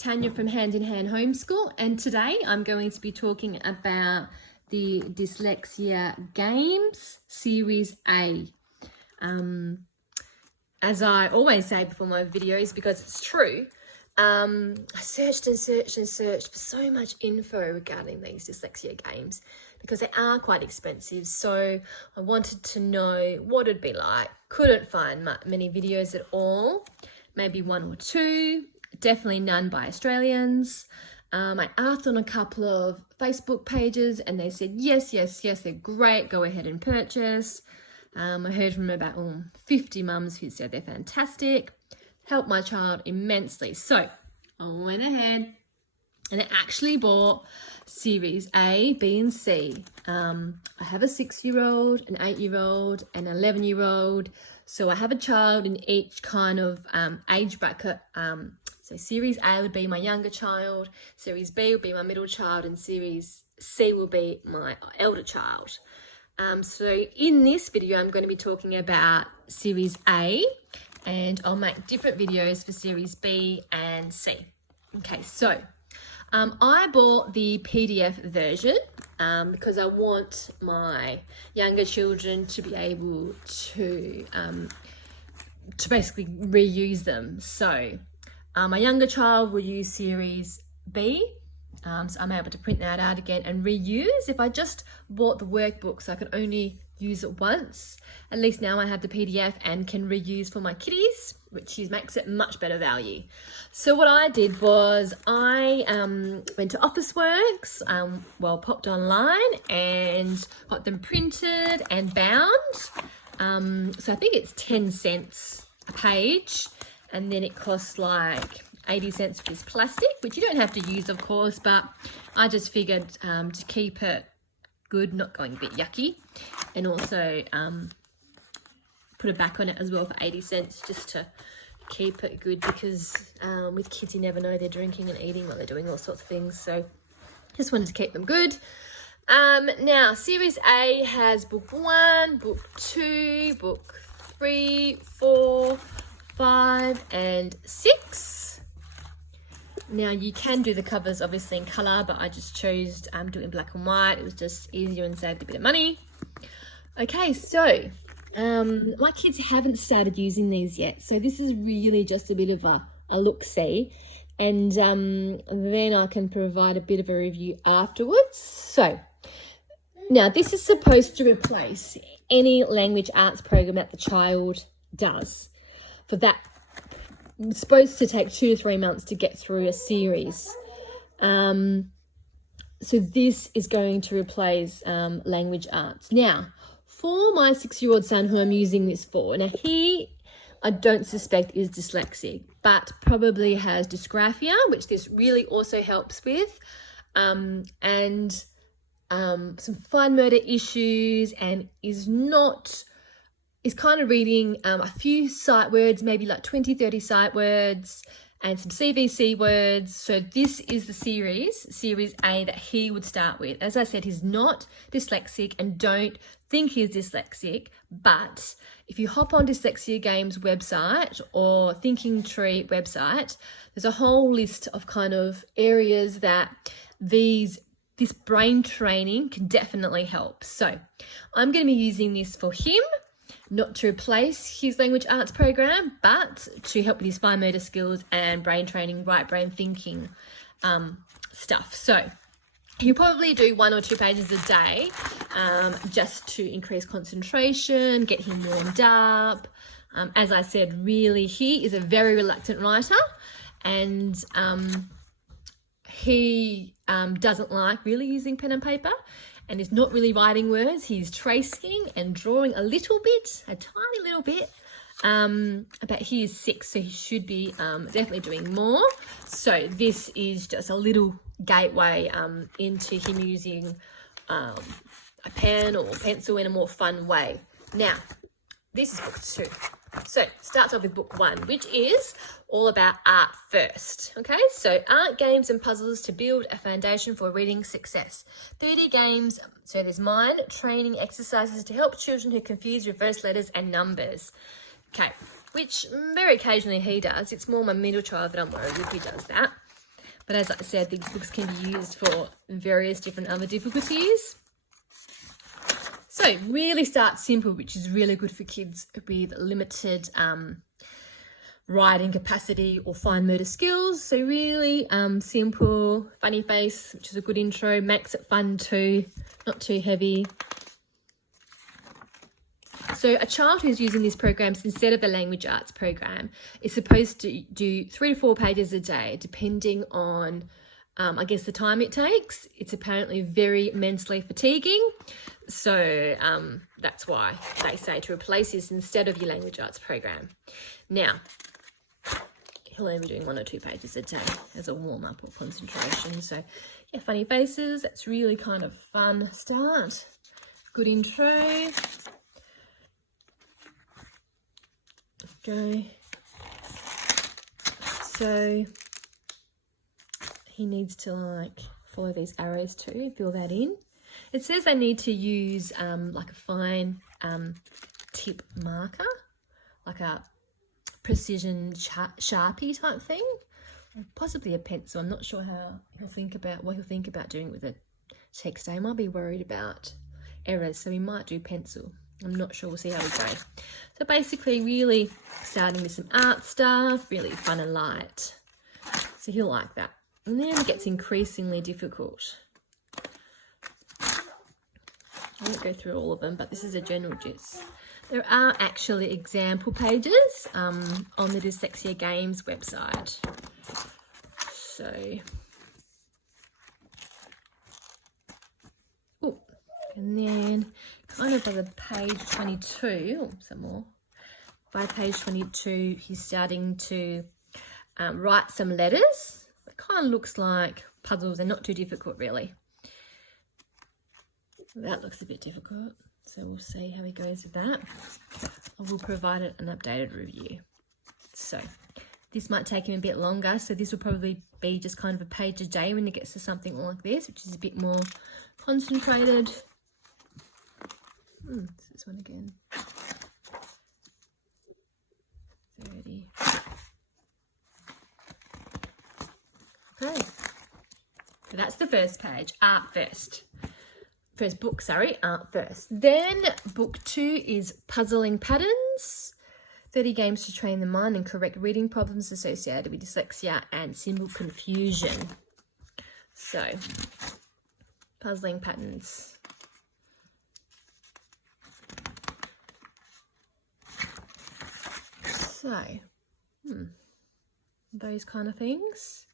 Tanya from Hand in Hand Homeschool, and today I'm going to be talking about the Dyslexia Games Series A. As I always say before my videos, because it's true, I searched and searched for so much info regarding these dyslexia games because they are quite expensive. So I wanted to know what it'd be like. Couldn't find many videos at all, maybe one or two, definitely none by Australians. I asked on a couple of Facebook pages and they said, yes, they're great, go ahead and purchase. I heard from about 50 mums who said they're fantastic, helped my child immensely. So I went ahead and I actually bought Series A, B and C. I have a 6-year-old, an 8-year-old, an 11-year-old. So I have a child in each kind of age bracket. So Series A would be my younger child, Series B would be my middle child, and Series C will be my elder child. So in this video, I'm going to be talking about Series A, and I'll make different videos for Series B and C. Okay, so I bought the PDF version because I want my younger children to be able to basically reuse them. So my younger child will use Series B. So I'm able to print that out again and reuse. If I just bought the workbooks, I could only use it once. At least now I have the PDF and can reuse for my kiddies, which makes it much better value. So what I did was I went to Officeworks, popped online and got them printed and bound. So I think it's 10 cents a page, and then it costs like 80 cents for this plastic, which you don't have to use, of course, but I just figured to keep it good, not going a bit yucky, and also put a back on it as well for 80 cents just to keep it good, because with kids you never know, they're drinking and eating while they're doing all sorts of things, so just wanted to keep them good. Now Series A has book 1, book 2, book 3, 4, 5 and 6. Now you can do the covers obviously in colour, but I just chose to do it in black and white. It was just easier and saved a bit of money. Okay, so my kids haven't started using these yet, so this is really just a bit of a look-see, and then I can provide a bit of a review afterwards. So now this is supposed to replace any language arts program that the child does. For that, it's supposed to take 2 to 3 months to get through a series. So this is going to replace language arts. Now, for my 6-year-old son who I'm using this for, now he, I don't suspect is dyslexic, but probably has dysgraphia, which this really also helps with, and some fine motor issues, and is kind of reading a few sight words, maybe like 20, 30 sight words and some CVC words. So this is the Series A that he would start with. As I said, he's not dyslexic and don't think he's dyslexic, but if you hop on Dyslexia Games website or Thinking Tree website, there's a whole list of kind of areas that this brain training can definitely help. So I'm going to be using this for him, not to replace his language arts program, but to help with his fine motor skills and brain training, right brain thinking stuff. So he'll probably do 1 or 2 pages a day just to increase concentration, get him warmed up. As I said, really, he is a very reluctant writer, and he doesn't like really using pen and paper, and he's not really writing words. He's tracing and drawing a little bit, a tiny little bit, but he is 6, so he should be definitely doing more. So this is just a little gateway into him using a pen or pencil in a more fun way. Now, this is book 2. So it starts off with book 1, which is all about art first. Okay, so art, games and puzzles to build a foundation for reading success. 30 games, so there's mind training exercises to help children who confuse reverse letters and numbers. Okay, which very occasionally he does. It's more my middle child that I'm worried with who does that. But as I said, these books can be used for various different other difficulties. So really start simple, which is really good for kids with limited writing capacity or fine motor skills. So really simple, funny face, which is a good intro, makes it fun too, not too heavy. So a child who's using these programs instead of a language arts program is supposed to do 3 to 4 pages a day, depending on, I guess, the time it takes. It's apparently very mentally fatiguing. So that's why they say to replace this instead of your language arts program. Now, he'll only be doing 1 or 2 pages a day as a warm-up or concentration. So, yeah, funny faces, that's really kind of fun start. Good intro. Go. So he needs to like follow these arrows too, fill that in. It says they need to use like a fine tip marker, like a precision Sharpie type thing, or possibly a pencil. I'm not sure how he'll think about what he'll think about doing with a text. He might be worried about errors, so he might do pencil. I'm not sure. We'll see how we go. So basically, really starting with some art stuff, really fun and light. So he'll like that. And then it gets increasingly difficult. I won't go through all of them, but this is a general gist. There are actually example pages on the Dyslexia Games website. So, and then kind of by the page 22, some more. By page 22, he's starting to write some letters. It kind of looks like puzzles. They're not too difficult, really. That looks a bit difficult, so we'll see how he goes with that. I will provide an updated review. So this might take him a bit longer, so this will probably be just kind of a page a day when he gets to something like this, which is a bit more concentrated. This one again. 30. Okay, so that's the first page, art first. First book, sorry, art first. Then book 2 is puzzling patterns. 30 games to train the mind and correct reading problems associated with dyslexia and symbol confusion. So, puzzling patterns. So, those kind of things.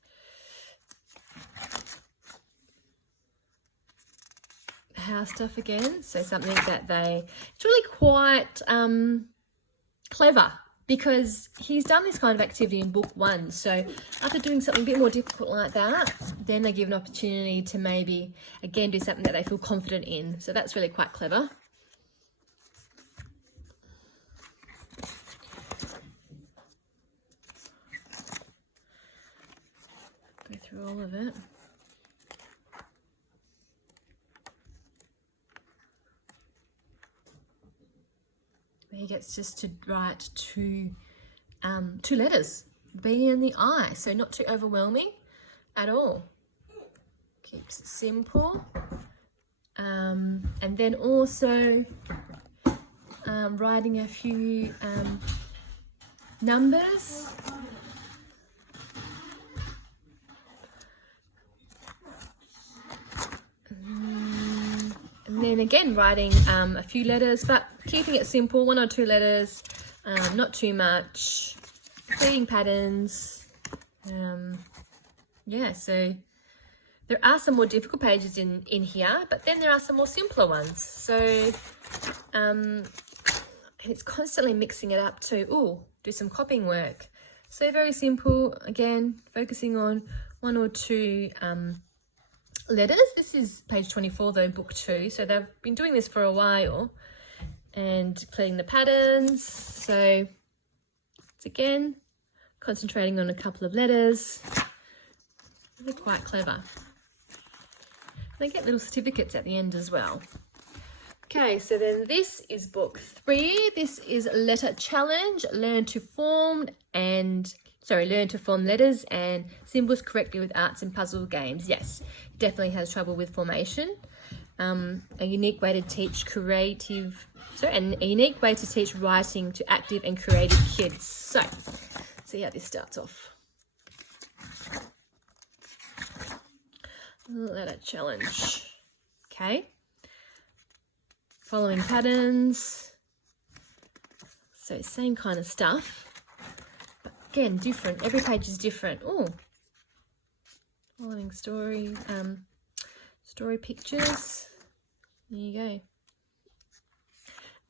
House stuff again, so something that it's really quite clever, because he's done this kind of activity in book 1. So after doing something a bit more difficult like that, then they give an opportunity to maybe again do something that they feel confident in. So that's really quite clever. Go through all of it. He gets just to write two letters, B and the I, so not too overwhelming at all. Keeps it simple. And then also writing a few numbers. And then again writing a few letters, but keeping it simple, 1 or 2 letters, not too much. Reading patterns. Yeah, so there are some more difficult pages in here, but then there are some more simpler ones. So and it's constantly mixing it up to do some copying work. So very simple, again, focusing on 1 or 2 letters. This is page 24 though, book 2, so they've been doing this for a while and completing the patterns. So it's again concentrating on a couple of letters. They're quite clever. They get little certificates at the end as well. Okay, so then this is book 3. This is letter challenge, learn to form and learn to form letters and symbols correctly with arts and puzzle games. Yes, definitely has trouble with formation. A unique way to teach writing to active and creative kids. So, see how this starts off. Letter challenge. Okay. Following patterns. So same kind of stuff, but again, different. Every page is different. Oh, following story pictures. There you go.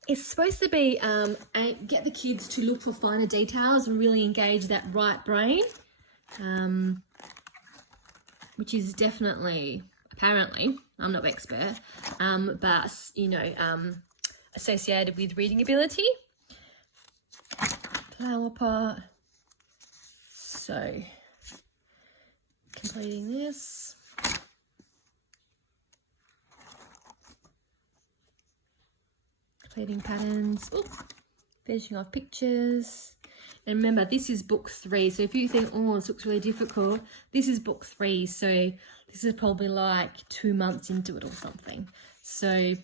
It's supposed to be get the kids to look for finer details and really engage that right brain, which is definitely, apparently, I'm not an expert, but associated with reading ability. Flower pot. So, completing this. Completing patterns. Ooh, finishing off pictures. And remember, this is book 3. So if you think, oh, this looks really difficult, this is book 3. So this is probably like 2 months into it or something. So,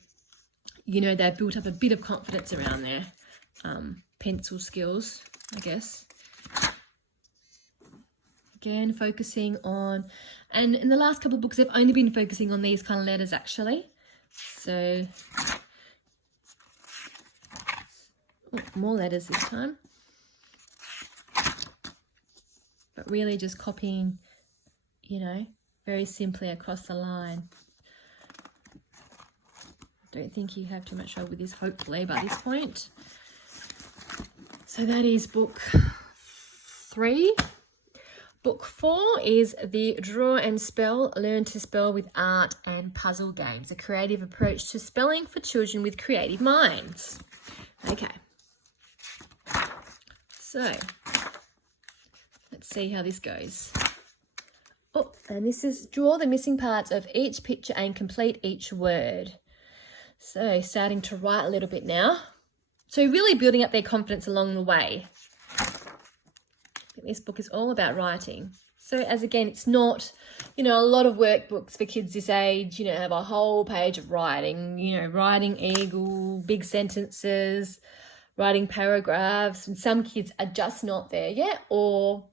they've built up a bit of confidence around their pencil skills, I guess. Again, focusing on, and in the last couple of books, I've only been focusing on these kind of letters actually. So, more letters this time. But really just copying, very simply across the line. Don't think you have too much trouble with this, hopefully, by this point. So that is book 3. Book 4 is the Draw and Spell, Learn to Spell with Art and Puzzle Games, a creative approach to spelling for children with creative minds. Okay. So, let's see how this goes. Oh, and this is draw the missing parts of each picture and complete each word. So, starting to write a little bit now. So really building up their confidence along the way. I think this book is all about writing. So as again, it's not, a lot of workbooks for kids this age, have a whole page of writing, writing eagle, big sentences, writing paragraphs. And some kids are just not there yet or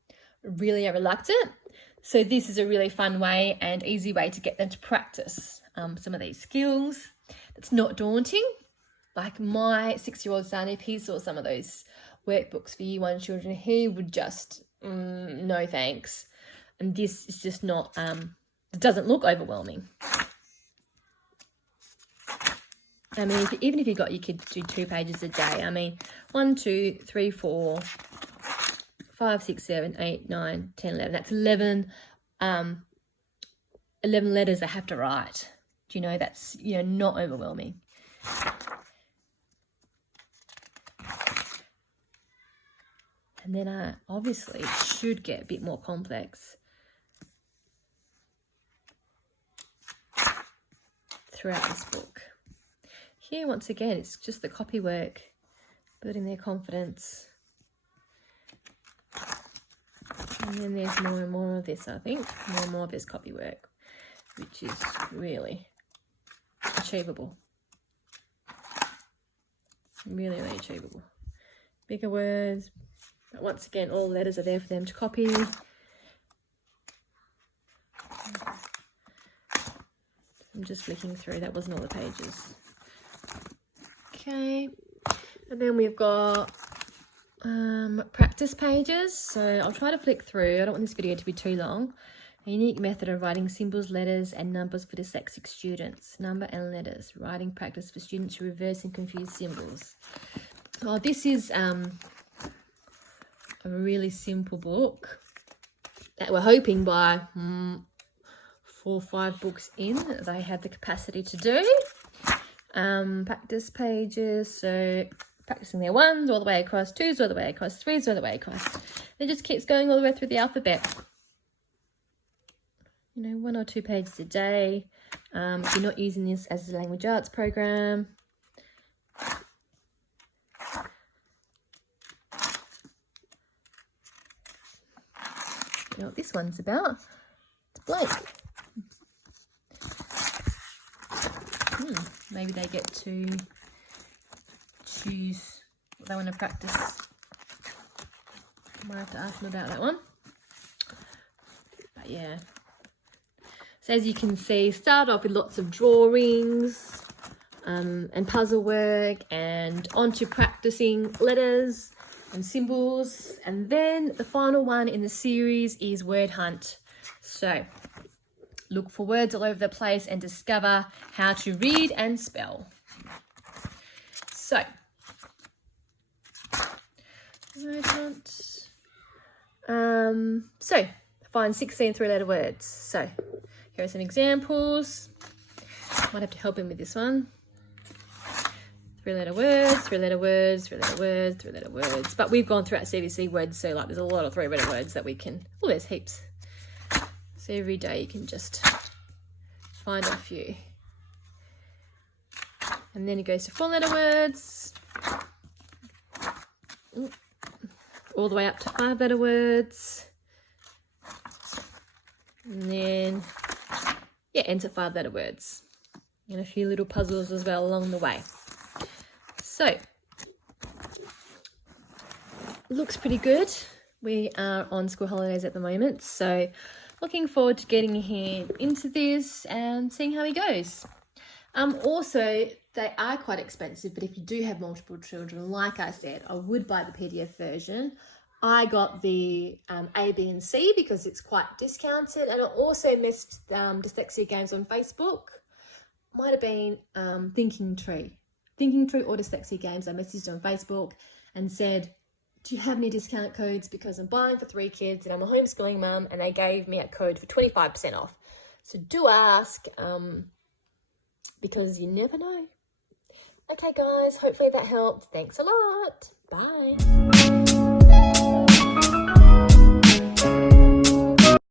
really are reluctant. So this is a really fun way and easy way to get them to practice some of these skills. It's not daunting. Like my 6-year-old son, if he saw some of those workbooks for Year 1 children, he would just, no thanks. And this is just not, it doesn't look overwhelming. I mean, even if you got your kid to do 2 pages a day, I mean, 1, 2, 3, 4, 5, 6, 7, 8, 9, 10, 11. That's 11 letters they have to write. That's, not overwhelming. And then obviously it should get a bit more complex throughout this book. Here, once again, it's just the copy work, building their confidence. And then there's more and more of this, I think. More and more of this copy work, which is really achievable. Really, really achievable. Bigger words. But once again, all letters are there for them to copy. I'm just flicking through. That wasn't all the pages. Okay. And then we've got practice pages. So I'll try to flick through. I don't want this video to be too long. A unique method of writing symbols, letters, and numbers for dyslexic students. Number and letters. Writing practice for students who reverse and confuse symbols. Oh, this is a really simple book that we're hoping by 4 or 5 books in they have the capacity to do. Practice pages, so practicing their 1s all the way across, 2s all the way across, 3s all the way across. It just keeps going all the way through the alphabet. 1 or 2 pages a day. If you're not using this as a language arts program, know what this one's about. It's blank. Maybe they get to choose what they want to practice. Might have to ask them about that one. But yeah. So as you can see, start off with lots of drawings and puzzle work, and on to practicing letters and symbols. And then the final one in the series is word hunt. So look for words all over the place and discover how to read and spell. So, word hunt. So find 16 three-letter words. So here are some examples. Might have to help him with this one. Three-letter words, three-letter words, three-letter words, three-letter words. But we've gone through our CVC words, so like there's a lot of three-letter words that we can. Oh, there's heaps. So every day you can just find a few. And then it goes to four-letter words. All the way up to five-letter words. And then, yeah, enter five-letter words. And a few little puzzles as well along the way. So, looks pretty good. We are on school holidays at the moment, so looking forward to getting him into this and seeing how he goes. Also, they are quite expensive, but if you do have multiple children, like I said, I would buy the PDF version. I got the A, B, and C because it's quite discounted, and I also missed dyslexia games on Facebook. Might have been Thinking Tree or Dyslexia Games. I messaged on Facebook and said, do you have any discount codes? Because I'm buying for 3 kids and I'm a homeschooling mum, and they gave me a code for 25% off. So do ask, because you never know. Okay guys, hopefully that helped. Thanks a lot. Bye.